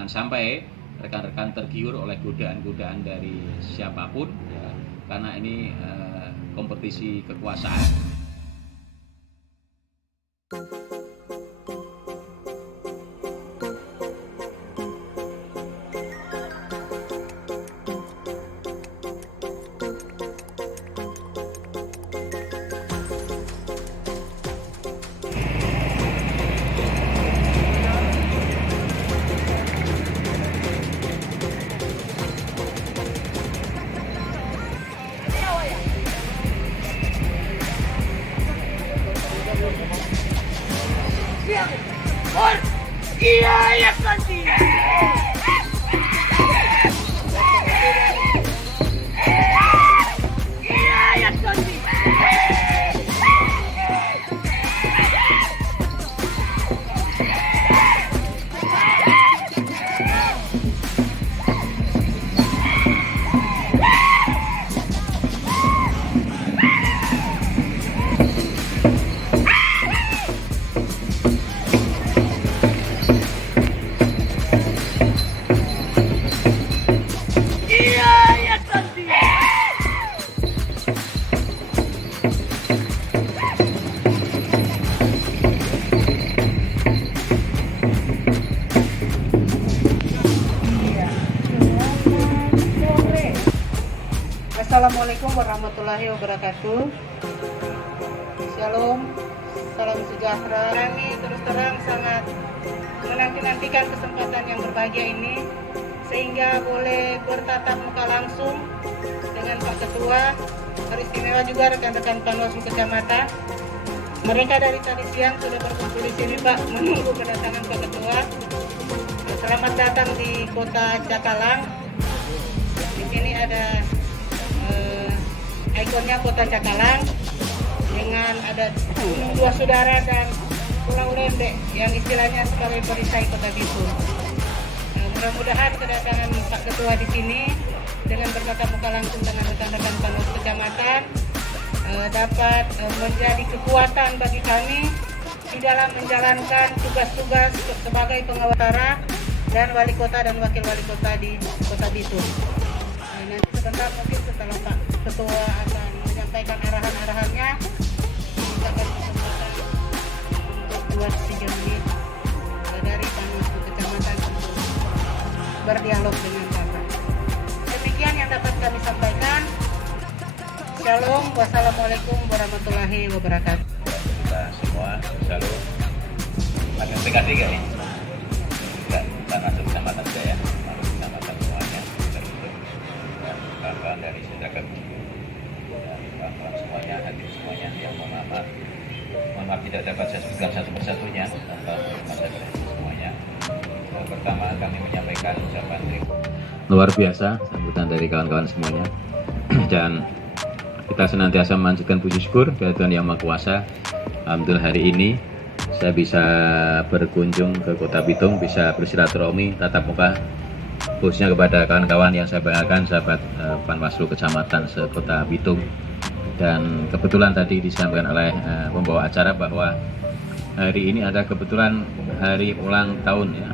jangan sampai rekan-rekan tergiur oleh godaan-godaan dari siapapun ya, karena ini kompetisi kekuasaan. Iya, ya pasti. Iya, ya pasti. Assalamualaikum warahmatullahi wabarakatuh. Shalom, salam sejahtera. Kami terus terang sangat menanti-nantikan kesempatan yang berbahagia ini, sehingga boleh bertatap muka langsung dengan Pak Ketua. Hari istimewa juga rekan-rekan Panwaslu Kecamatan. Mereka dari tadi siang sudah berkumpul di sini, Pak, menunggu kedatangan Pak Ketua. Selamat datang di Kota Cakalang. Di sini ada ikonnya Kota Cakalang dengan ada Gunung Dua Saudara dan Pulau Lembek yang istilahnya sebagai perisai Kota Bitung. Mudah-mudahan kedatangan Pak Ketua di sini dengan bertatap muka langsung dengan rekan-rekan Panwaslu Kecamatan dapat menjadi kekuatan bagi kami di dalam menjalankan tugas-tugas sebagai pengawas dan wali kota dan wakil wali kota di Kota Bitung. Nanti sebentar mungkin setelah Pak Ketua akan menyampaikan arahan-arahannya, kita beri kesempatan untuk 2-3 menit dari Panwaslu Kecamatan untuk berdialog dengan Bapak. Demikian yang dapat kami sampaikan. Shalom, wassalamualaikum warahmatullahi wabarakatuh. Kita semua selalu pakai PKD nih. Enggak, bukan masuk kecamatan saya, masuk kecamatan semuanya. Kawan-kawan dari Sentra Kebun dan kawan-kawan semuanya, hadir semuanya yang mohon maaf tidak dapat saya sebutkan satu persatunya tanpa masa semuanya. Pertama kami menyampaikan ucapan terima Luar biasa sambutan dari kawan-kawan semuanya. Dan kita senantiasa memanjatkan puji syukur kepada Tuhan Yang Maha Kuasa. Alhamdulillah hari ini saya bisa berkunjung ke Kota Bitung, bisa bersilaturahmi tatap muka, khususnya kepada kawan-kawan yang saya banggakan, sahabat Panwaslu Kecamatan se-Kota Bitung. Dan kebetulan tadi disampaikan oleh pembawa acara bahwa hari ini ada kebetulan hari ulang tahun ya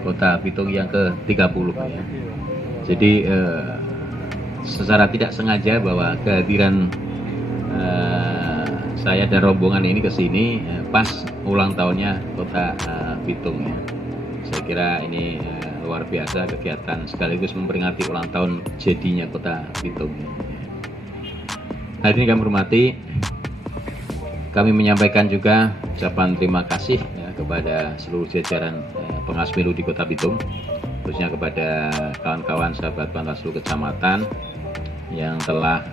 Kota Bitung yang ke-30 ya. Jadi secara tidak sengaja bahwa kehadiran saya dan rombongan ini ke sini pas ulang tahunnya Kota Bitung ya. Saya kira ini luar biasa kegiatan sekaligus memperingati ulang tahun jadinya Kota Bitung ya. Hari ini kami hormati, kami menyampaikan juga ucapan terima kasih ya, kepada seluruh jajaran pengawas pemilu di Kota Bitung, khususnya kepada kawan-kawan sahabat Panwaslu Kecamatan yang telah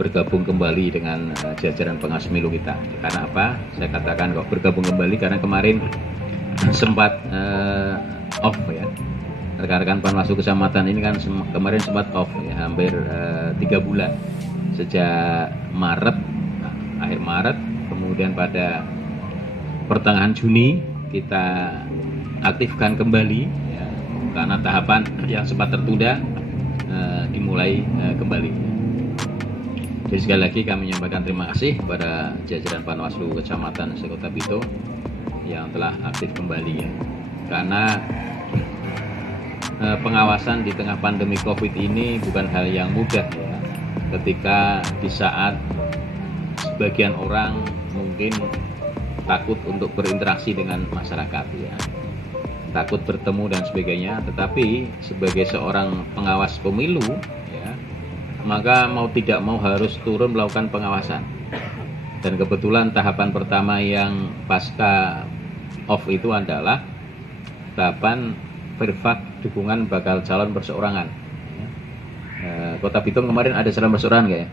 bergabung kembali dengan jajaran pengawas pemilu kita. Karena apa? Saya katakan kok bergabung kembali karena kemarin sempat off ya. Rekan-rekan Panwaslu Kecamatan ini kan kemarin sempat off ya, hampir 3 bulan sejak Maret, akhir Maret, kemudian pada pertengahan Juni kita aktifkan kembali ya, karena tahapan yang sempat tertunda dimulai kembali. Jadi sekali lagi kami menyampaikan terima kasih kepada jajaran Panwaslu Kecamatan se-Kota Bitung yang telah aktif kembali ya. karena pengawasan di tengah pandemi COVID ini bukan hal yang mudah ya. Ketika di saat sebagian orang mungkin takut untuk berinteraksi dengan masyarakat ya, takut bertemu dan sebagainya, tetapi sebagai seorang pengawas pemilu ya, maka mau tidak mau harus turun melakukan pengawasan. Dan kebetulan tahapan pertama yang pasca off itu adalah tahapan verifak dukungan bakal calon perseorangan. Kota Bitung kemarin ada calon perseorangan nggak ya?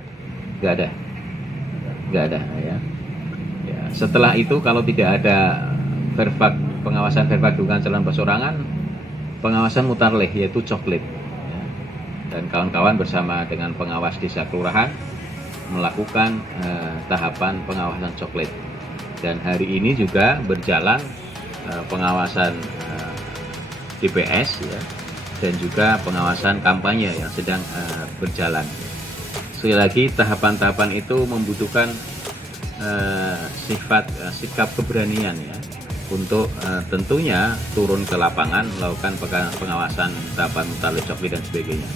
Nggak ada ya. Setelah itu kalau tidak ada pengawasan verifak dukungan calon perseorangan, pengawasan mutarleh yaitu coklit. Dan kawan-kawan bersama dengan pengawas desa kelurahan melakukan tahapan pengawasan coklit. Dan hari ini juga berjalan pengawasan DPS ya, dan juga pengawasan kampanye yang sedang berjalan. Sekali lagi tahapan-tahapan itu membutuhkan sikap keberanian ya, untuk tentunya turun ke lapangan melakukan pengawasan tahapan mutarleh coklit dan sebagainya.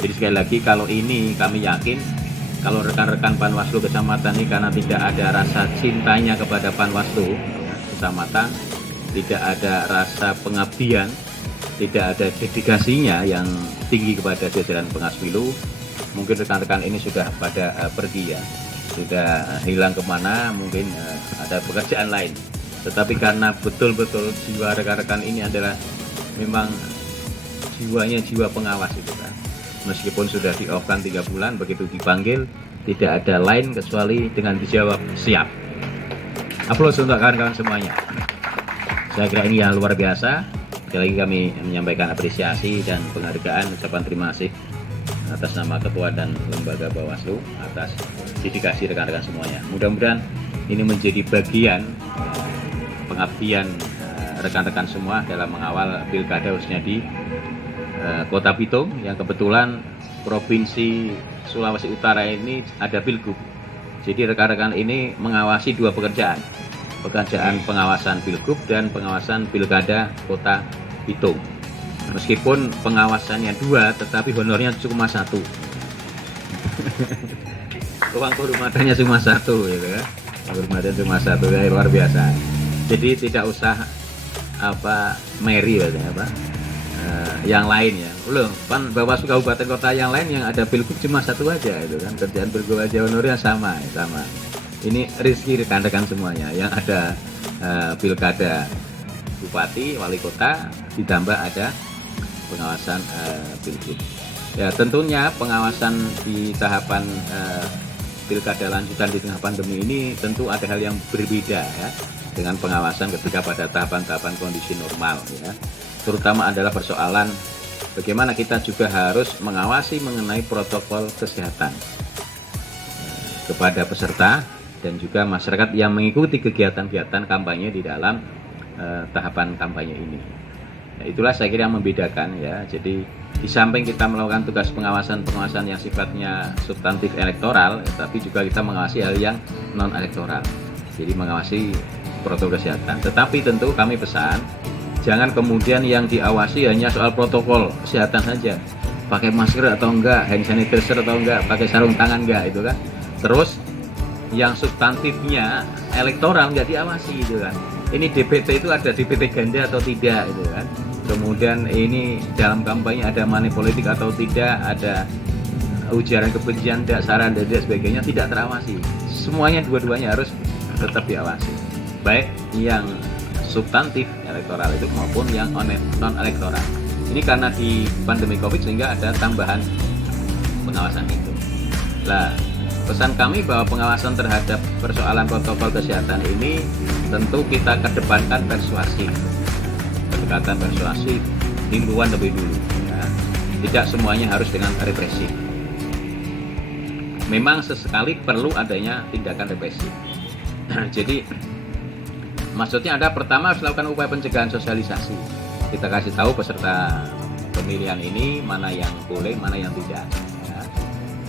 Jadi sekali lagi kalau ini kami yakin kalau rekan-rekan Panwaslu kecamatan ini karena tidak ada rasa cintanya kepada Panwaslu kecamatan, tidak ada rasa pengabdian, tidak ada dedikasinya yang tinggi kepada jajaran pengawas pemilu, mungkin rekan-rekan ini sudah pada pergi ya, sudah hilang kemana, mungkin ada pekerjaan lain. Tetapi karena betul-betul jiwa rekan-rekan ini adalah memang jiwanya jiwa pengawas itu kan. Meskipun sudah di-off-kan 3 bulan, begitu dipanggil tidak ada lain kecuali dengan dijawab siap. Aplaus untuk kawan-kawan semuanya. Saya kira ini yang luar biasa. Sekali lagi kami menyampaikan apresiasi dan penghargaan, ucapan terima kasih atas nama Ketua dan Lembaga Bawaslu atas dedikasi rekan-rekan semuanya. Mudah-mudahan ini menjadi bagian pengabdian rekan-rekan semua dalam mengawal pilkada khususnya di Kota Bitung yang kebetulan Provinsi Sulawesi Utara ini ada pilgub. Jadi rekan-rekan ini mengawasi 2 pekerjaan pengawasan pilgub dan pengawasan pilkada Kota Bitung. Meskipun pengawasannya 2 tetapi honornya cuma 1. Uang kehormatannya cuma 1 gitu kan. Kehormatan cuma 1 ya, luar biasa. Jadi tidak usah Mary yang lain ya. Loh, Bawaslu kabupaten kota yang lain yang ada pilgub cuma 1 aja itu kan. Kerjaan pilgub aja honornya sama. Ini rezeki rekan-rekan semuanya yang ada pilkada bupati, wali kota, ditambah ada pengawasan pilgub. Ya tentunya pengawasan di tahapan pilkada lanjutan di tengah pandemi ini tentu ada hal yang berbeda ya dengan pengawasan ketika pada tahapan-tahapan kondisi normal ya. Terutama adalah persoalan bagaimana kita juga harus mengawasi mengenai protokol kesehatan kepada peserta dan juga masyarakat yang mengikuti kegiatan-kegiatan kampanye di dalam tahapan kampanye ini. Nah, itulah saya kira yang membedakan ya. Jadi di samping kita melakukan tugas pengawasan yang sifatnya substantif elektoral, tapi juga kita mengawasi hal yang non elektoral. Jadi mengawasi protokol kesehatan. Tetapi tentu kami pesan jangan kemudian yang diawasi hanya soal protokol kesehatan saja. Pakai masker atau enggak, hand sanitizer atau enggak, pakai sarung tangan enggak, itu kan. Terus yang substantifnya elektoral enggak diawasi gitu kan. Ini DPT itu ada DPT ganda atau tidak itu kan. Kemudian ini dalam kampanye ada money politik atau tidak, ada ujaran kebencian, saran dan sebagainya tidak terawasi. Semuanya dua-duanya harus tetap diawasi. Baik yang substantif elektoral itu maupun yang non elektoral. Ini karena di pandemi Covid sehingga ada tambahan pengawasan itu. Nah, pesan kami bahwa pengawasan terhadap persoalan protokol kesehatan ini tentu kita kedepankan persuasif, pendekatan persuasif, himbauan lebih dulu. Ya. Tidak semuanya harus dengan represi. Memang sesekali perlu adanya tindakan represi. Jadi maksudnya ada pertama harus lakukan upaya pencegahan sosialisasi. Kita kasih tahu peserta pemilihan ini mana yang boleh, mana yang tidak. Ya.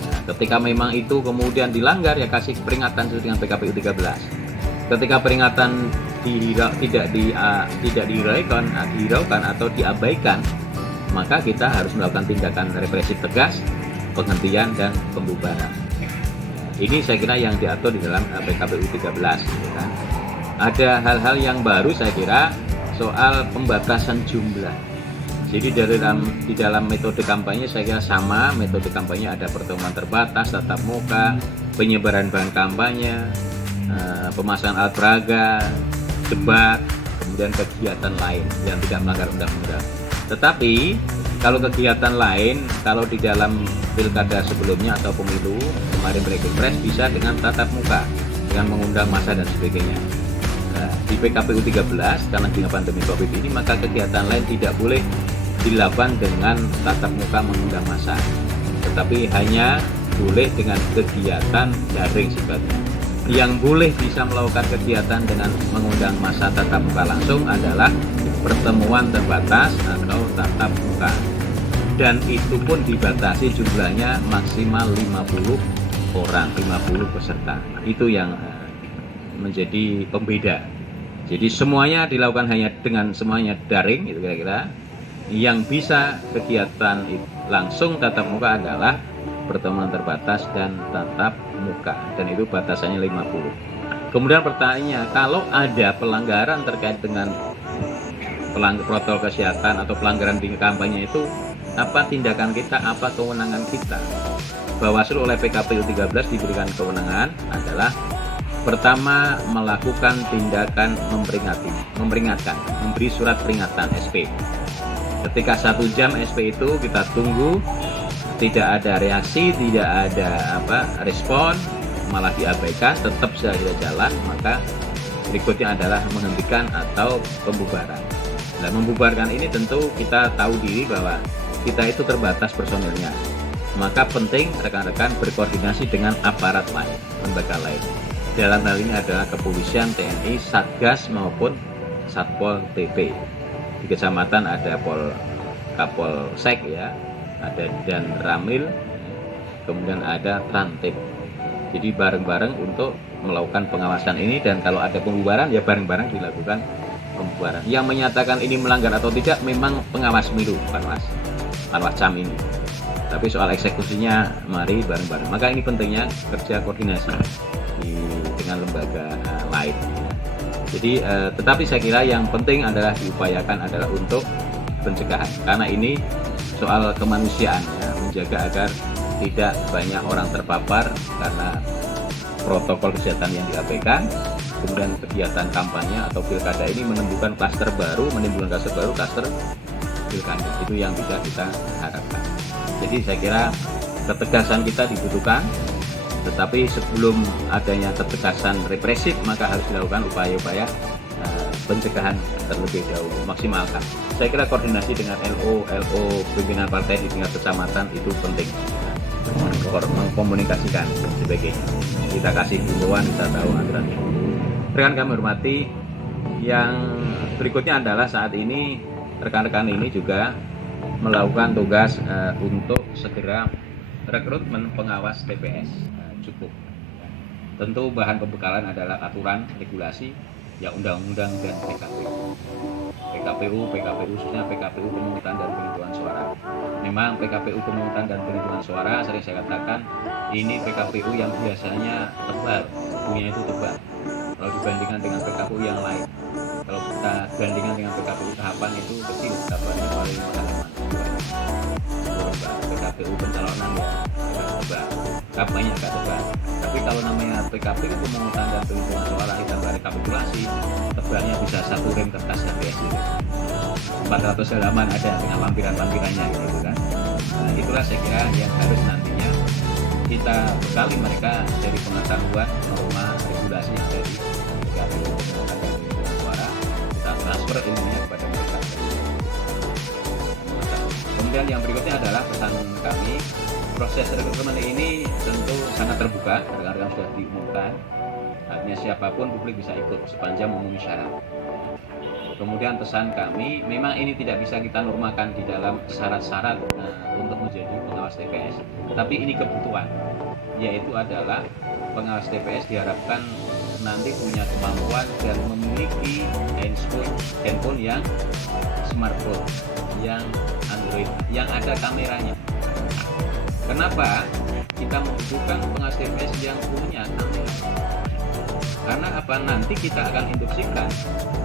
Nah, ketika memang itu kemudian dilanggar ya kasih peringatan sesuai dengan PKPU 13. Ketika peringatan dihiraukan atau diabaikan, maka kita harus melakukan tindakan represif tegas, penghentian dan pembubaran. Ini saya kira yang diatur di dalam PKPU 13, gitu kan. Ada hal-hal yang baru saya kira soal pembatasan jumlah. Jadi di dalam metode kampanye saya kira sama, metode kampanye ada pertemuan terbatas, tatap muka, penyebaran bahan kampanye, pemasangan alat peraga, debat, kemudian kegiatan lain yang tidak melanggar undang-undang. Tetapi kalau kegiatan lain, kalau di dalam pilkada sebelumnya atau pemilu kemarin Pilpres bisa dengan tatap muka, dengan mengundang massa dan sebagainya. Nah, di PKPU 13 karena di pandemi Covid ini maka kegiatan lain tidak boleh dilakukan dengan tatap muka mengundang massa, tetapi hanya boleh dengan kegiatan daring sifatnya. Yang boleh bisa melakukan kegiatan dengan mengundang massa tatap muka langsung adalah pertemuan terbatas atau tatap muka, dan itu pun dibatasi jumlahnya maksimal 50 orang, 50 peserta. Itu yang menjadi pembeda. Jadi semuanya dilakukan hanya dengan semuanya daring, itu kira-kira. Yang bisa kegiatan langsung tatap muka adalah pertemuan terbatas dan tatap muka, dan itu batasannya 50. Kemudian pertanyaannya, kalau ada pelanggaran terkait dengan protokol kesehatan atau pelanggaran di kampanye itu, apa tindakan kita, apa kewenangan kita? Bawaslu oleh PKPU 13 diberikan kewenangan adalah pertama melakukan tindakan memperingatkan, memberi surat peringatan SP. Ketika 1 jam SP itu kita tunggu, tidak ada reaksi, tidak ada respon, malah diabaikan, tetap saja jalan, maka berikutnya adalah menghentikan atau pembubaran. Nah, membubarkan ini tentu kita tahu diri bahwa kita itu terbatas personilnya, maka penting rekan-rekan berkoordinasi dengan aparat lain, lembaga lain. Dalam hal ini adalah kepolisian, TNI, Satgas maupun Satpol PP. Di kecamatan ada Kapolsek ya, ada Dan Ramil, kemudian ada Trantip. Jadi bareng-bareng untuk melakukan pengawasan ini, dan kalau ada pembubaran ya bareng-bareng dilakukan pembubaran. Yang menyatakan ini melanggar atau tidak memang pengawas pemilu, Panwas Cam ini. Tapi soal eksekusinya mari bareng-bareng. Maka ini pentingnya kerja koordinasi dengan lembaga lain. Jadi tetapi saya kira yang penting adalah diupayakan adalah untuk pencegahan, karena ini soal kemanusiaan ya, menjaga agar tidak banyak orang terpapar karena protokol kesehatan yang diabaikan. Kemudian kegiatan kampanye atau pilkada ini menimbulkan klaster baru, klaster pilkada. Itu yang tidak kita harapkan. Jadi saya kira ketegasan kita dibutuhkan, tetapi sebelum adanya ketegasan represif maka harus dilakukan upaya-upaya pencegahan terlebih dahulu, maksimalkan. Saya kira koordinasi dengan LO pimpinan partai di tingkat kecamatan itu penting, mengkomunikasikan dan sebagainya. Kita kasih himbauan, kita tahu aturan itu. Rekan kami hormati, yang berikutnya adalah saat ini rekan-rekan ini juga melakukan tugas untuk segera rekrutmen pengawas TPS cukup. Tentu bahan pembekalan adalah aturan, regulasi, ya undang-undang dan PKPU khususnya PKPU pemungutan dan penghitungan suara. Memang PKPU pemungutan dan penghitungan suara sering saya katakan ini PKPU yang biasanya tebal, bukunya itu tebal kalau dibandingkan dengan PKPU yang lain. Kalau kita bandingkan dengan PKPU tahapan itu kecil, tahapannya paling halaman PKPU pencalonan ya agak tebal, kampanye agak tebal. Tapi kalau namanya PKPU pemungutan dan penghitungan suara ditambah rekapitulasi, tebalnya bisa 1 rem kertas HPS itu. 400 halaman ada dengan lampiran-lampirannya gitu kan. Nah, itulah saya kira yang harus nantinya kita bekali mereka dari pengetahuan norma regulasi yang ada di PKPU pemungutan dan penghitungan suara, kita transfer ilmunya kepada mereka. Kemudian yang berikutnya adalah pesan kami, proses rekrutmen ini tentu sangat terbuka, rekan-rekan sudah diumumkan, artinya siapapun publik bisa ikut sepanjang memenuhi syarat. Kemudian pesan kami, memang ini tidak bisa kita normakan di dalam syarat-syarat untuk menjadi pengawas TPS, tapi ini kebutuhan, yaitu adalah pengawas TPS diharapkan nanti punya kemampuan dan memiliki handphone yang smartphone, yang Android, yang ada kameranya. Kenapa kita membutuhkan pengawas TPS yang punya kamera? Karena apa? Nanti kita akan induksikan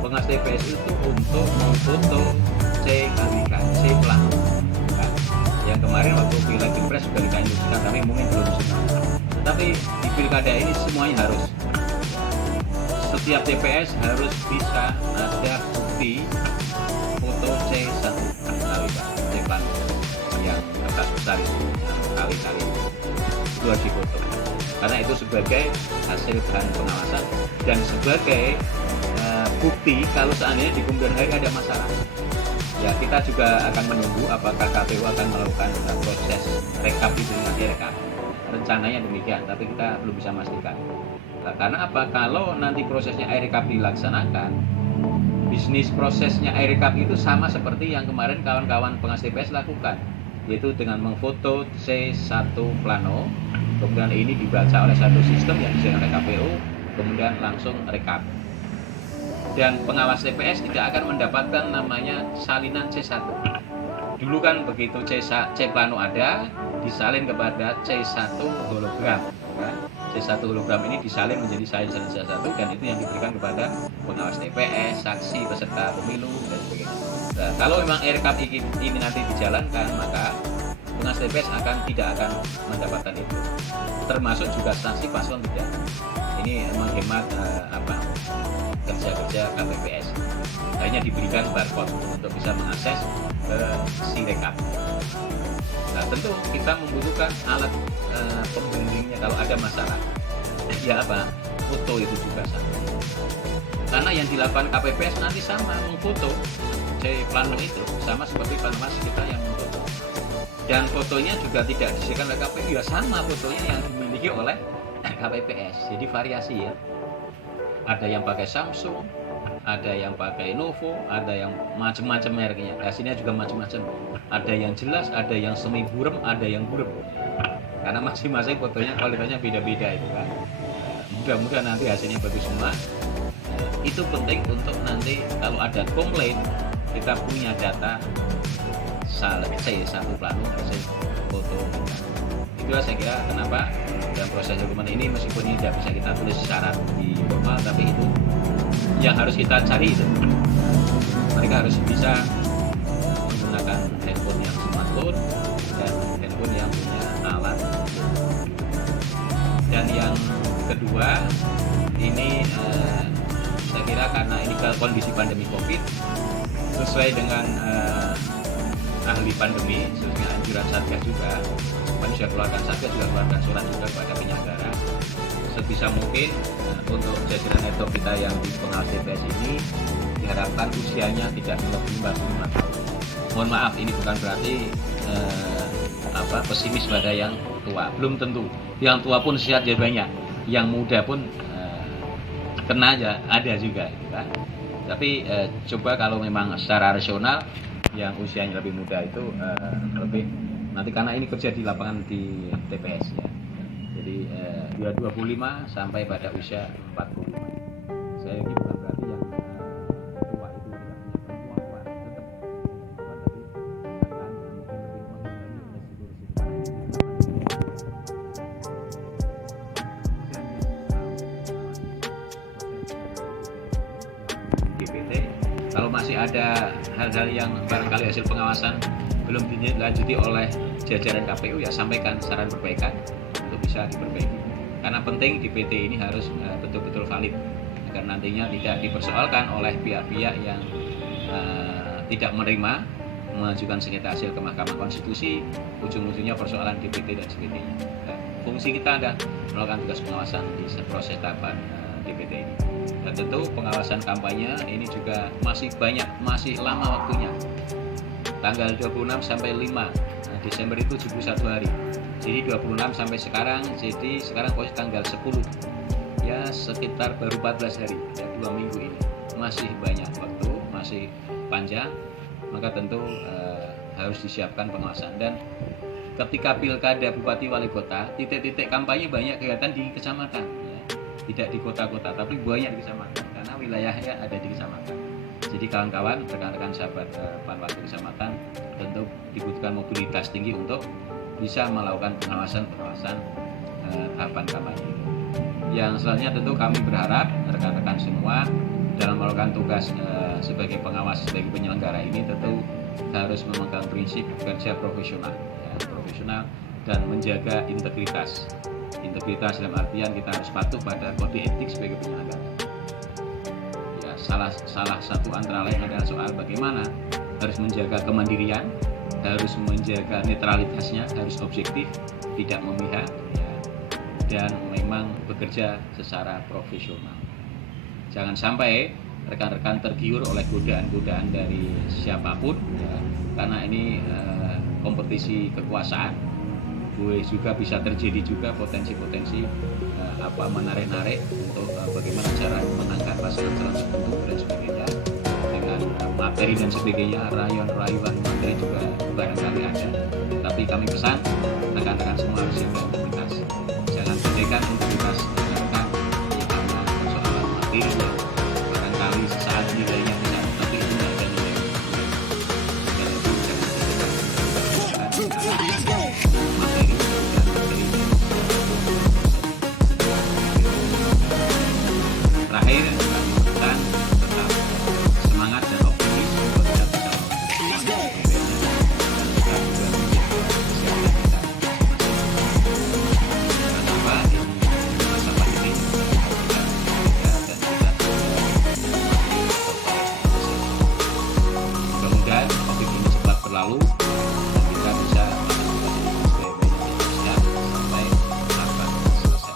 pengawas TPS itu untuk memfoto C pelaku. Nah, yang kemarin waktu Pileg Pilpres sudah kita induksikan, tapi mungkin belum semua. Tetapi di pilkada ini semuanya harus. Setiap TPS harus bisa ada bukti foto C1 C pelaku yang kertas besar itu kali-kali itu harus difoto. Karena itu sebagai hasil bahan pengawasan dan sebagai bukti kalau seandainya di kemudian hari ada masalah. Ya, kita juga akan menunggu apakah KPU akan melakukan proses rekapitulasi rekap. Rencananya demikian, tapi kita belum bisa memastikan. Nah, karena apa? Kalau nanti prosesnya rekap dilaksanakan, bisnis prosesnya rekap itu sama seperti yang kemarin kawan-kawan pengawas TPS lakukan, yaitu dengan memfoto C1 plano, kemudian ini dibaca oleh satu sistem yang disediakan oleh KPU, kemudian langsung rekap. Dan pengawas TPS tidak akan mendapatkan namanya salinan C1. Dulu kan begitu C plano ada, disalin kepada C1 hologram. Ya. C1 hologram ini disalin menjadi salinan C1 dan itu yang diberikan kepada pengawas TPS, saksi, peserta pemilu, dan sebagainya. Nah, kalau memang rekap ini nanti dijalankan, maka pengawas TPS tidak akan mendapatkan itu. Termasuk juga saksi paslon tidak. Ini menghemat kerja-kerja KPPS. Hanya diberikan barcode untuk bisa mengakses si rekap. Nah, tentu kita membutuhkan alat pembimbingnya kalau ada masalah. Ya apa? Foto itu juga sama. Karena yang dilakukan KPPS nanti sama memfoto C plano itu sama seperti panwas kita yang memfoto. Dan fotonya juga tidak disediakan oleh KPU, ya sama fotonya yang dimiliki oleh KPPS. Jadi variasi ya. Ada yang pakai Samsung, ada yang pakai Lenovo, ada yang macam-macam mereknya. Hasilnya juga macam-macam. Ada yang jelas, ada yang semi burem, ada yang burem. Karena masing-masing fotonya kualitasnya beda-beda itu kan. Mudah-mudahan nanti hasilnya bagus semua. Itu penting untuk nanti kalau ada komplain kita punya data C1 plano hasil foto. Itulah saya kira kenapa dalam proses dokumen ini meskipun ini tidak bisa kita tulis secara di formal, tapi itu yang harus kita cari itu. Mereka harus bisa menggunakan handphone yang smartphone dan handphone yang punya alat. Dan yang kedua ini saya kira karena ini kondisi pandemi COVID sesuai dengan ahli pandemi, sesuai anjuran Satgas juga, manusia keluarkan Satgas juga keluarkan surat juga kepada penyelenggara sebisa mungkin untuk jajaran laptop kita yang di pengawas TPS ini diharapkan usianya tidak melebihi 45 tahun. Mohon maaf, ini bukan berarti pesimis pada yang tua, belum tentu. Yang tua pun sehat ya banyak, yang muda pun kena aja ada juga, kan? Tapi coba kalau memang secara rasional yang usianya lebih muda itu lebih nanti karena ini kerja di lapangan di TPS ya. Jadi 25 sampai pada usia 45. Saya ini bukan berarti yang tua itu tidak punya kemampuan, tetap kemampuan tapi akan mungkin lebih menghindari GPT. Kalau masih ada hal-hal yang barangkali hasil pengawasan belum dilanjuti oleh jajaran KPU, ya sampaikan saran perbaikan untuk bisa diperbaiki. Karena penting DPT ini harus betul-betul valid agar nantinya tidak dipersoalkan oleh pihak-pihak yang tidak menerima mengajukan sengketa hasil ke Mahkamah Konstitusi, ujung-ujungnya persoalan DPT dan sebagainya. Nah, fungsi kita ada melakukan tugas pengawasan di proses tahapan DPT ini. Dan tentu pengawasan kampanye ini juga masih banyak, masih lama waktunya. Tanggal 26 sampai 5 Desember itu 71 hari. Jadi 26 sampai sekarang, jadi sekarang posisi tanggal 10. Ya sekitar baru 14 hari, ya 2 minggu ini. Masih banyak waktu, masih panjang, maka tentu harus disiapkan pengawasan. Dan ketika pilkada bupati wali kota, titik-titik kampanye banyak kegiatan di kecamatan. Ya. tidak di kota-kota, tapi banyak di kecamatan karena wilayahnya ada di kecamatan. Jadi kawan-kawan, rekan-rekan sahabat Panwaslu kecamatan, tentu dibutuhkan mobilitas tinggi untuk bisa melakukan pengawasan tahapan kampanye. Yang selanjutnya tentu kami berharap rekan-rekan semua dalam melakukan tugas sebagai pengawas, sebagai penyelenggara ini tentu harus memegang prinsip kerja profesional, profesional dan menjaga integritas. Integritas dalam artian kita harus patuh pada kode etik sebagai penyelenggara. Ya, salah satu antara lain adalah soal bagaimana harus menjaga kemandirian, harus menjaga netralitasnya, harus objektif, tidak memihak, ya, dan memang bekerja secara profesional. Jangan sampai rekan-rekan tergiur oleh godaan-godaan dari siapapun, ya, karena ini kompetisi kekuasaan. Juga bisa terjadi juga potensi-potensi menarik-narik untuk bagaimana cara mengangkat pasangan calon tertentu dan sebagainya, dengan materi dan sebagainya, rayuan-rayuan materi juga barangkali ada. Tapi kami pesan rekan-rekan semua harus jaga integritas, jangan berikan integritas rekan-rekan ya, karena persoalan materi yang barangkali sesaat nilainya besar, tapi itu tidak ada nilai. Dan itu jangan diberikan materi. Terakhir, kami tetap semangat dan optimis untuk kita bisa mudah-mudahan COVID ini cepat berlalu dan kita bisa sampai tahapan selesai.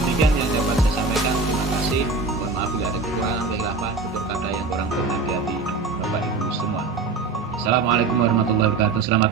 Demikian yang dapat saya sampaikan. Terima kasih. Mohon maaf bila ada kekurangan, kekhilafan, tutur kata yang kurang berkenan di hati Bapak Ibu semua. Assalamualaikum warahmatullahi wabarakatuh. Selamat